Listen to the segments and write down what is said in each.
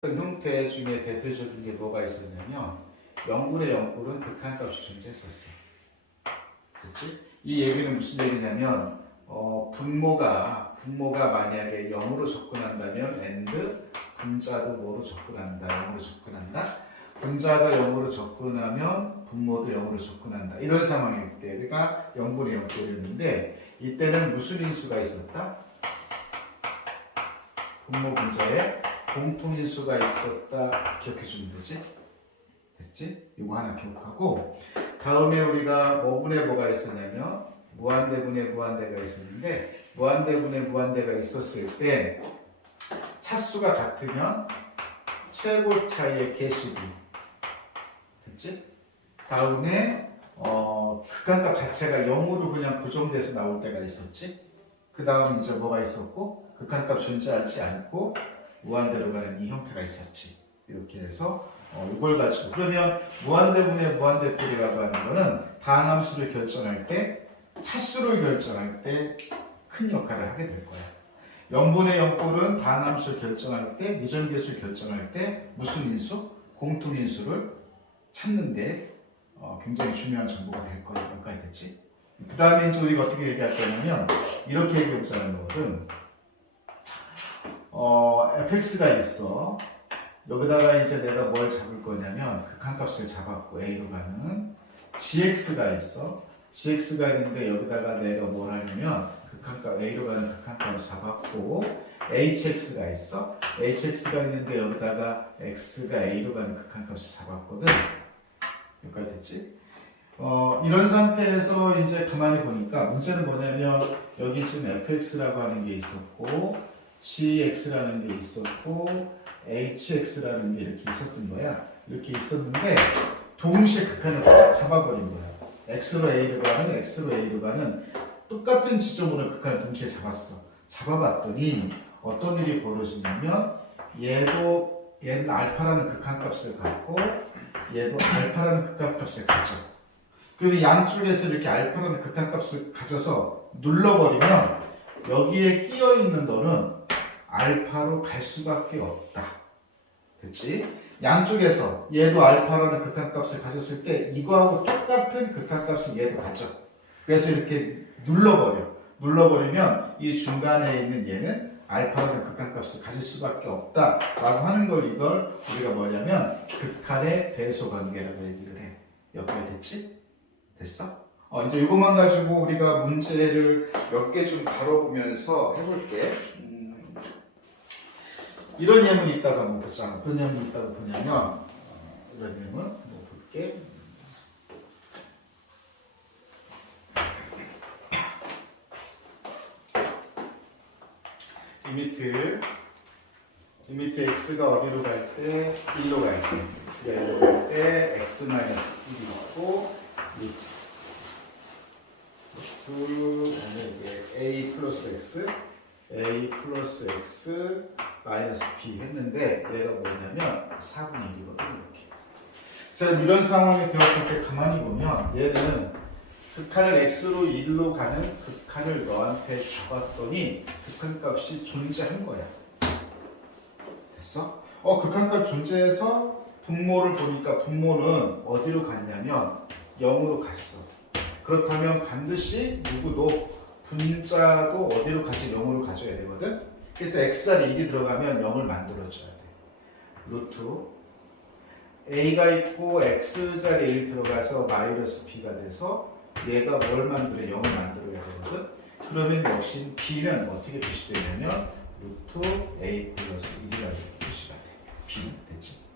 형태 중에 대표적인 게 뭐가 있었냐면 0분의 0꼴은 극한값이 존재했었어. 그렇지? 이 얘기는 무슨 얘기냐면 분모가 만약에 0으로 접근한다면 and 분자도 뭐로 접근한다? 0으로 접근한다. 분자가 0으로 접근하면 분모도 0으로 접근한다. 이런 상황일 때가 0분의 0꼴이었는데 이때는 무슨 인수가 있었다? 분모 분자에 공통인수가 있었다. 기억해 주면 되지? 됐지? 이거 하나 기억하고 다음에 우리가 뭐분의 뭐가 있었냐면 무한대분의 무한대가 있었는데 무한대분의 무한대가 있었을 때 차수가 같으면 최고 차이의 개수비 됐지? 다음에 극한값 자체가 0으로 그냥 고정돼서 나올 때가 있었지? 그 다음 이제 뭐가 있었고 극한값 존재하지 않고 무한대로 가는 이 형태가 있었지. 이렇게 해서 이걸 가지고 그러면 무한대분의 무한대꼴이라고 하는 거는 다항함수를 결정할 때 차수를 결정할 때 큰 역할을 하게 될 거야. 0분의 0꼴은 다항함수를 결정할 때 미정계수를 결정할 때 무슨 인수? 공통인수를 찾는데 굉장히 중요한 정보가 될 거야. 여기까지 됐지? 그 다음에 이제 우리가 어떻게 얘기할 거냐면 이렇게 얘기해보자는 거거든. fx가 있어. 여기다가 이제 내가 뭘 잡을 거냐면 극한값을 잡았고 a로 가는 gx가 있어. gx가 있는데 여기다가 내가 뭘 하냐면 극한값 a로 가는 극한값을 잡았고 hx가 있어. hx가 있는데 여기다가 x가 a로 가는 극한값을 잡았거든. 여기까지 됐지? 이런 상태에서 이제 가만히 보니까 문제는 뭐냐면 여기 지금 fx라고 하는 게 있었고 gx라는 게 있었고 hx라는 게 이렇게 있었던 거야. 이렇게 있었는데 동시에 극한을 잡아버린 거야. x로 a로 가는 x로 a로 가는 똑같은 지점으로 극한을 동시에 잡았어. 잡아봤더니 어떤 일이 벌어지냐면 얘는 알파라는 극한값을 갖고 얘도 알파라는 극한값을 가져. 그리고 양쪽에서 이렇게 알파라는 극한값을 가져서 눌러버리면 여기에 끼어있는 너는 알파로 갈 수밖에 없다. 그렇지? 양쪽에서 얘도 알파라는 극한값을 가졌을 때 이거하고 똑같은 극한값을 얘도 가져. 그래서 이렇게 눌러버리면 이 중간에 있는 얘는 알파라는 극한값을 가질 수밖에 없다라고 하는 걸 이걸 우리가 뭐냐면 극한의 배소 관계라고 얘기를 해. 여기가 됐지? 됐어? 이제 이것만 가지고 우리가 문제를 몇 개 좀 다뤄보면서 해볼게. 이런 예문이 있다가 한번 보자. 어떤 예문이 있다고 보냐면 이런 예문 한번 볼게. 이 밑에 x가 어디로 갈 때? 1로 갈 때. x가 1로 갈 때 x-1이 있고 a 플러스 x 마이너스 b 했는데 얘가 뭐냐면 4분의 1이거든 이렇게. 자, 이런 상황이 되었을 때 가만히 보면 얘는 극한을 x로 1로 가는 극한을 너한테 잡았더니 극한값이 존재한 거야. 됐어? 극한값 존재해서 분모를 보니까 분모는 어디로 갔냐면 0으로 갔어. 그렇다면 반드시 누구도 분자도 어디로 가지? 0으로 가져야 되거든? 그래서 x자리 1이 들어가면 0을 만들어줘야 돼. 루트 a가 있고 x자리 1 들어가서 마이너스 b가 돼서 얘가 뭘 만들어? 0을 만들어야 되거든? 그러면 역시 b는 어떻게 표시되냐면 루트 a 플러스 1이라고 표시가 돼. b는 됐지?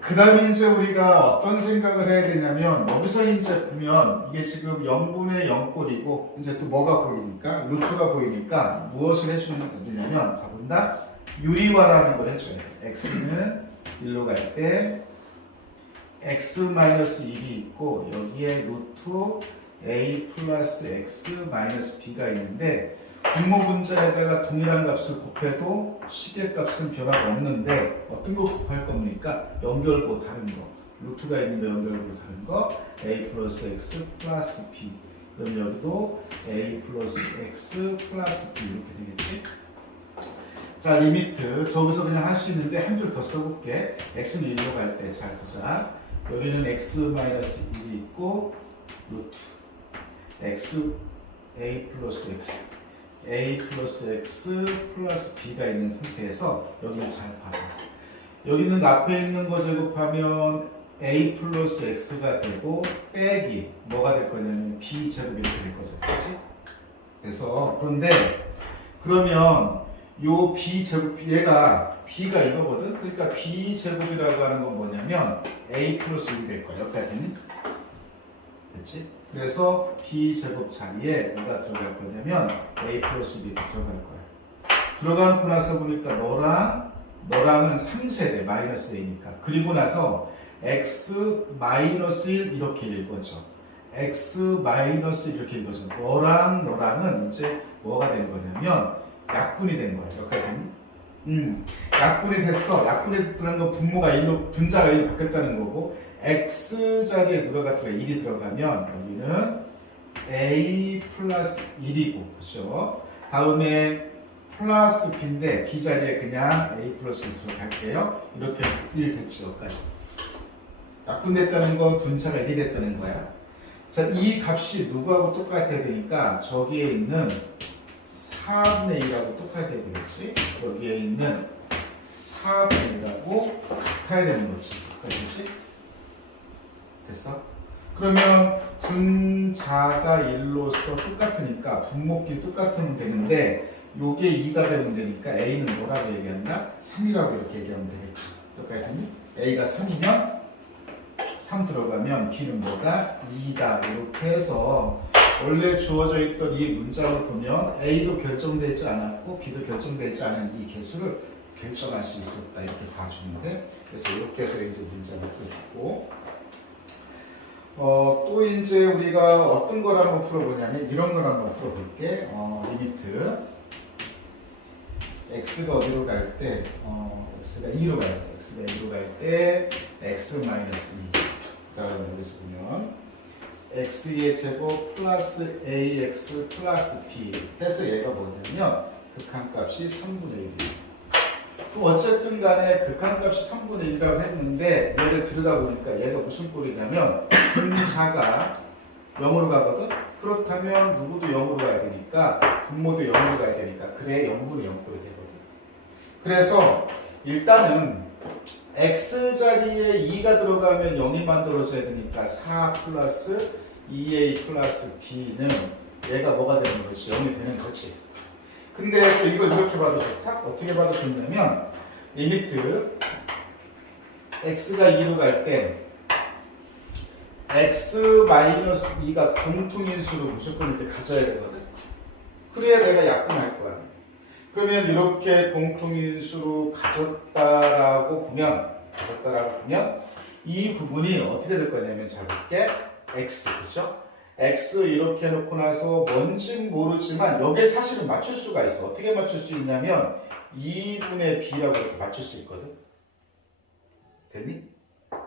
그 다음에 이제 우리가 어떤 생각을 해야 되냐면 여기서 이제 보면 이게 지금 0분의 0꼴이고 이제 또 뭐가 보이니까 루트가 보이니까 무엇을 해주면 되냐면 자 본다 유리화라는 걸 해줘야 돼. x는 1로 갈 때 x-1이 있고 여기에 루트 a 플러스 x 마이너스 b가 있는데 분모 분자에다가 동일한 값을 곱해도 시계값은 변화가 없는데 어떤 걸 곱할 겁니까? 연결고 다른 거. 루트가 있는 거 연결고 다른 거. a 플러스 x 플러스 b. 그럼 여기도 a 플러스 x 플러스 b 이렇게 되겠지? 자, 리미트. 저기서 그냥 할 수 있는데 한 줄 더 써볼게. x는 1로 갈 때 잘 보자. 여기는 x-1이 있고 루트 x a 플러스 x a 플러스 x 플러스 b가 있는 상태에서 여기를 잘 봐봐. 여기는 앞에 있는 거 제곱하면 a 플러스 x가 되고 빼기 뭐가 될 거냐면 b 제곱이 이렇게 될 거죠. 그렇지? 그래서 그런데 그러면 요 b 제곱 얘가 b가 이거거든. 그러니까 b 제곱이라고 하는 건 뭐냐면 a 플러스 1이 될 거야. 여기까지는 됐지? 그래서 b 제곱 자리에 뭐가 들어갈 거냐면 a 플러스 1이 들어갈 거야. 들어가고 나서 보니까 너랑은 3세대 마이너스 a니까. 그리고 나서 x 마이너스 1 이렇게 읽어줘. x 마이너스 이렇게 읽어줘. 너랑은 이제 뭐가 된 거냐면 약분이 된 거야. 여기까지는. 약분이 됐어. 약분이 됐다는 건 분모가 1로, 분자가 1로 바뀌었다는 거고, x 자리에 누가 들어가 1이 들어가면 여기는 a 플러스 1이고, 그죠? 다음에 플러스 b인데 b 자리에 그냥 a 플러스 1 들어갈게요. 이렇게 1 됐지, 여기까지. 약분됐다는 건 분자가 1이 됐다는 거야. 자, 이 값이 누구하고 똑같아야 되니까 저기에 있는 4분의 1하고 똑같아야 되겠지? 여기에 있는 4분의 1하고 같아야 되는 거지. 그렇지? 됐어? 그러면 분자가 1로서 똑같으니까 분모끼리 똑같으면 되는데 요게 2가 되면 되니까 A는 뭐라고 얘기한다? 3이라고 이렇게 얘기하면 되겠지. 똑같니? A가 3이면 3 들어가면 B는 뭐다? 2다. 이렇게 해서 원래 주어져 있던 이 문장을 보면 A도 결정되지 않았고 B도 결정되지 않은 이 개수를 결정할 수 있었다. 이렇게 봐주는데 그래서 이렇게 해서 이제 문장을 풀어주고 또 이제 우리가 어떤 걸 한번 풀어보냐면 이런 걸 한번 풀어볼게. 리미트 x가 어디로 갈 때 x가 2로 갈 때 x가 2로 갈 때 x 마이너스 2 그 다음에 여기서 보면 x의 제곱 플러스 ax 플러스 b 해서 얘가 뭐냐면 극한값이 3분의 1이에요. 어쨌든 간에 극한값이 3분의 1이라고 했는데 얘를 들여다보니까 얘가 무슨 꼴이냐면 분자가 0으로 가거든? 그렇다면 누구도 0으로 가야 되니까 분모도 0으로 가야 되니까 그래 0분의 0꼴이 되거든. 그래서 일단은 x자리에 2가 들어가면 0이 만들어져야 되니까 4 플러스 2a 플러스 b는 얘가 뭐가 되는 거지? 0이 되는 거지. 근데 또 이걸 이렇게 봐도 좋다? 어떻게 봐도 좋냐면 리미트 x가 2로 갈 때 x-2가 공통인수로 무조건 이렇게 가져야 되거든. 그래야 내가 약분할 거야. 그러면 이렇게 공통인수로 가졌다라고 보면 이 부분이 어떻게 될 거냐면 잘 볼게. x, 그렇죠? x 이렇게 해놓고 나서 뭔진 모르지만 여기에 사실은 맞출 수가 있어. 어떻게 맞출 수 있냐면 2분의 b라고 이렇게 맞출 수 있거든. 됐니?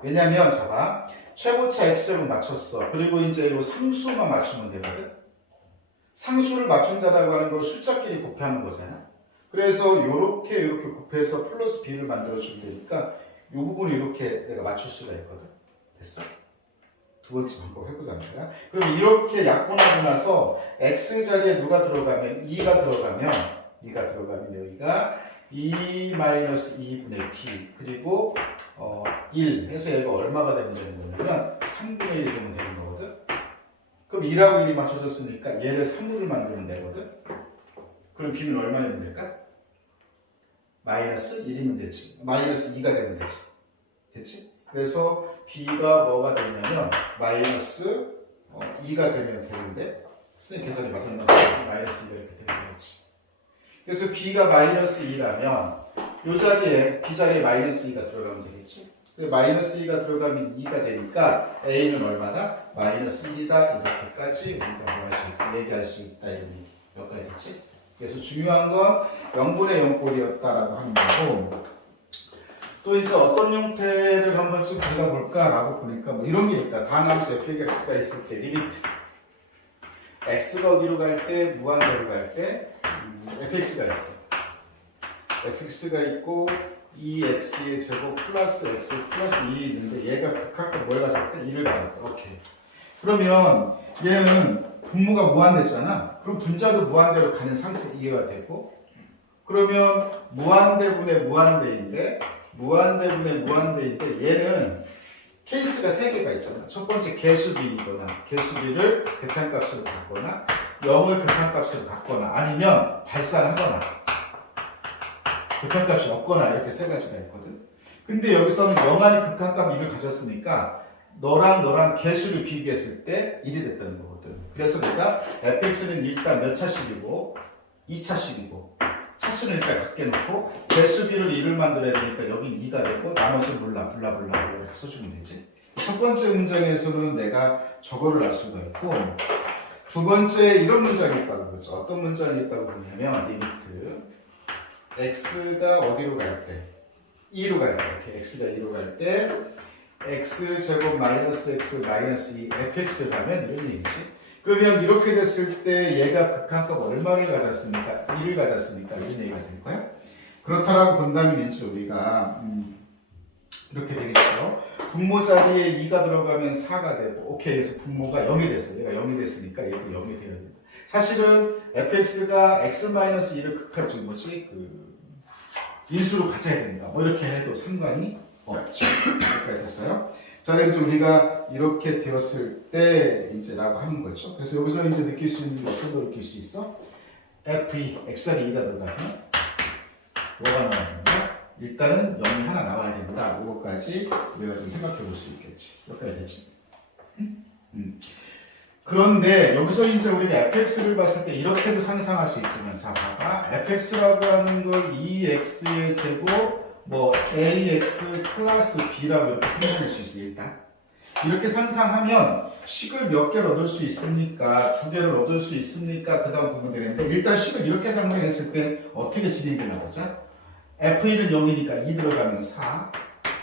왜냐면 잡아. 최고차 x제곱 맞췄어. 그리고 이제 이 상수만 맞추면 되거든. 상수를 맞춘다라고 하는 걸 숫자끼리 곱하는 거잖아. 그래서 이렇게 곱해서 플러스 b를 만들어주면 되니까 이 부분을 이렇게 내가 맞출 수가 있거든. 됐어? 두 번째 방법 해보자는 거야. 그럼 이렇게 약분하고 나서 x 자리에 누가 들어가면 2가 들어가면 여기가 2-2분의 p 그리고 1 해서 얘가 얼마가 되면 되는 거냐면 3분의 1 되면 되는 거거든. 그럼 2하고 1이 맞춰졌으니까 얘를 3분을 만들면 되거든. 그럼 b는 얼마면 될까? 마이너스 1이면 되지. 마이너스 2가 되면 되지. 됐지? 그래서 b가 뭐가 되냐면 마이너스 2가 되면 되는데 선생님 계산이 맞았나 봐요. 마이너스 2가 이렇게 되면 되겠지. 그래서 b가 마이너스 2라면 이 자리에 b 자리에 마이너스 2가 들어가면 되겠지. 마이너스 2가 들어가면 2가 되니까 a는 얼마다? 마이너스 1이다. 이렇게까지 우리가 얘기할 수 있다. 이런 얘기. 몇 가지 됐지? 그래서 중요한 건 0분의 0꼴이었다라고 하는 거고 또 이제 어떤 형태를 한번 좀 들어볼까라고 보니까 뭐 이런 게 있다. 다항함수 fx가 있을 때 리미트 x가 어디로 갈 때 무한대로 갈 때 fx가 있어. fx가 있고 2x의 제곱 플러스 x 플러스 1이 있는데 얘가 극한값 뭘 가졌대? 1을 가졌다. 오케이. 그러면 얘는 분모가 무한대잖아. 그럼 분자도 무한대로 가는 상태 이해가 되고, 그러면 무한대분의 무한대인데 얘는 케이스가 3개가 있잖아. 첫 번째 개수비이거나 개수비를 극한값으로 갖거나 0을 극한값으로 갖거나 아니면 발산하거나 극한값이 없거나 이렇게 3가지가 있거든. 근데 여기서는 0 아닌 극한값 1을 가졌으니까 너랑 개수를 비교했을 때 1이 됐다는 거거든. 그래서 내가 fx는 일단 몇 차식이고 2차식이고 차수는 일단 갖게 놓고 개수비를 1을 만들어야 되니까 여긴 2가 되고 나머지 몰라 이렇게 써주면 되지. 첫 번째 문장에서는 내가 저거를 알 수가 있고, 두 번째 이런 문장이 있다고 보죠. 어떤 문장이 있다고 보냐면 리미트 x가 어디로 갈 때? 2로 갈 때. 이렇게 x가 2로 갈 때 x제곱 마이너스 x 마이너스 2 fx를 가면 이런 얘기지. 그러면 이렇게 됐을 때 얘가 극한값 얼마를 가졌습니까? 2를 가졌으니까 이런 얘기가 될 거야. 그렇다라고 본다면 이제 우리가 이렇게 되겠죠. 분모 자리에 2가 들어가면 4가 되고, 오케이. 그래서 분모가 0이 됐어. 얘가 0이 됐으니까 얘도 0이 되어야 된다. 사실은 fx가 x-2를 극한 즉 뭐지? 인수로 가져야 된다. 뭐 이렇게 해도 상관이 없죠. 여기까지 됐어요. 자, 그럼 이제 우리가 이렇게 되었을 때 이제라고 하는 거죠. 그래서 여기서 이제 느낄 수 있는 게 어떤 걸 느낄 수 있어? f2, x자리 2가 들어가면 뭐가 나와야 된다? 일단은 0이 하나 나와야 된다. 이거까지 우리가 좀 생각해 볼 수 있겠지. 여기까지 됐지? 그런데 여기서 이제 우리가 fx를 봤을 때 이렇게도 상상할 수 있지만, 자, 봐봐. fx라고 하는 걸 2x의 제곱 뭐 ax 플러스 b라고 이렇게 상상할 수 있어요. 일단 이렇게 상상하면 식을 몇 개를 얻을 수 있습니까? 2개를 얻을 수 있습니까? 그 다음 보면 되는데, 일단 식을 이렇게 상상했을 때 어떻게 진행되나 보자. f1은 0이니까 2 들어가면 4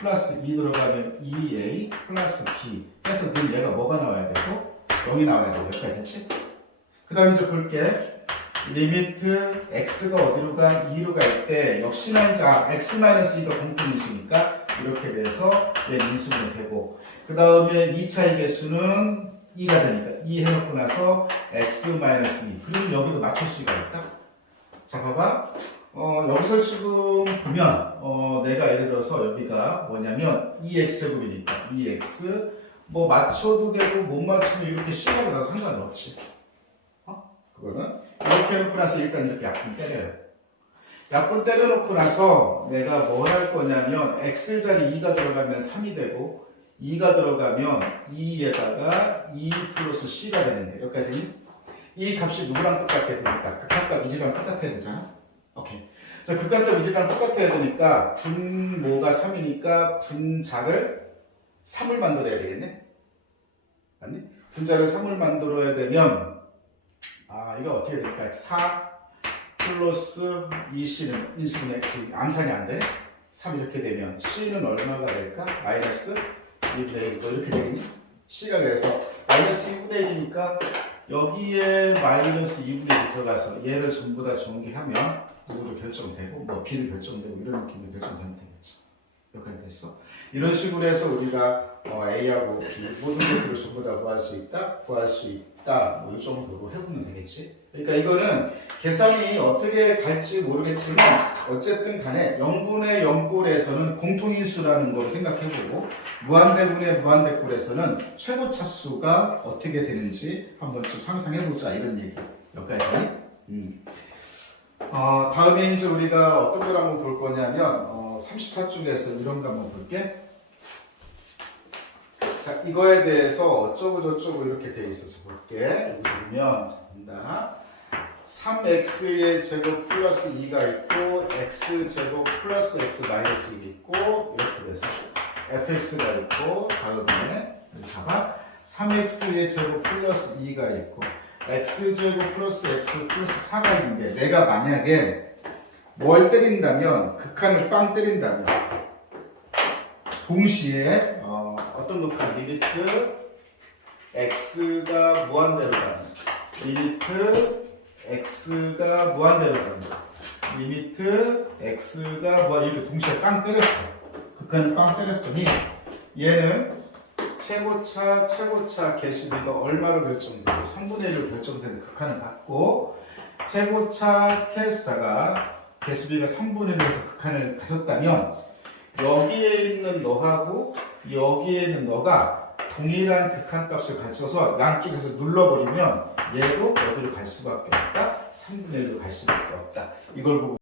플러스 2 들어가면 2a 플러스 b 해서 늘 얘가 뭐가 나와야 되고 0이 나와야 되고. 여기까지 됐지? 그 다음 이제 볼게. 리미트 x가 어디로 가? 2로 갈 때 역시나 이제 x-2가 공통인수니까 이렇게 돼서 얘 인수분해 되고, 그 다음에 2차의 개수는 2가 되니까 2 해놓고 나서 x-2 그러면 여기도 맞출 수가 있다. 자, 봐봐. 여기서 지금 보면 내가 예를 들어서 여기가 뭐냐면 2x제곱이니까 2x 뭐 맞춰도 되고 못 맞추면 이렇게 시간이 나도 상관없지. 그거는 이렇게 해놓고 나서 일단 이렇게 약분 때려요. 약분 때려놓고 나서 내가 뭘 할 거냐면 x자리 2가 들어가면 3이 되고 2가 들어가면 2에다가 2 플러스 c가 되는데, 여기까지 되니? 이 값이 누구랑 똑같아야 되니까 극한값 1이랑 똑같아야 되잖아. 오케이. 자, 극한값 1이랑 똑같아야 되니까 분모가 3이니까 분자를 3을 만들어야 되겠네? 아니? 분자를 3을 만들어야 되면 이거 어떻게 될까? 4 플러스 2c는 인수분해 암산이 안 되네? 3 이렇게 되면 c는 얼마가 될까? 마이너스 2분의 1 이렇게 되겠니? c가 그래서 마이너스 2분의 1이니까 여기에 마이너스 2분의 1이 들어가서 얘를 전부 다 전개하면 누구도 결정되고 뭐 b를 결정되고 이런 느낌이 결정되면 되겠지. 여기까지 됐어. 이런 식으로 해서 우리가 a하고 b 모든 것들을 전부 다 구할 수 있다, 뭐 이 정도로 해보면 되겠지. 그러니까 이거는 계산이 어떻게 갈지 모르겠지만 어쨌든 간에 0분의 0꼴에서는 공통인수라는 걸 생각해보고 무한대분의 무한대꼴에서는 최고 차수가 어떻게 되는지 한번 좀 상상해보자, 이런 얘기. 여기까지. 다음에 이제 우리가 어떤 걸 한번 볼 거냐면 34쪽에서 이런 거 한번 볼게. 자, 이거에 대해서 어쩌고 저쩌고 이렇게 되어 있어서 볼게. 여기 보면 자, 본다. 3x의 제곱 플러스 2가 있고 x제곱 플러스 x 마이너스 1이 있고 이렇게 돼서 fx가 있고, 다음에 여기 봐봐. 3x의 제곱 플러스 2가 있고 x제곱 플러스 x 플러스 4가 있는데, 내가 만약에 뭘 때린다면, 극한을 빵 때린다면 동시에 어떤 극한? 리미트 x가 무한대로 가는, 리미트 x가 무한대로 가는, 리미트 x가 뭐 이렇게 동시에 빵 때렸어. 극한을 빵 때렸더니 얘는 최고차 개수비가 얼마로 결정되고 3분의 1로 결정되는 극한을 받고 최고차 개수사가 개수비가 3분의 1에서 극한을 가졌다면 여기에 있는 너하고 여기에 있는 너가 동일한 극한값을 가져서 양쪽에서 눌러버리면 얘도 어디로 갈 수밖에 없다? 3분의 1로 갈 수밖에 없다. 이걸 보고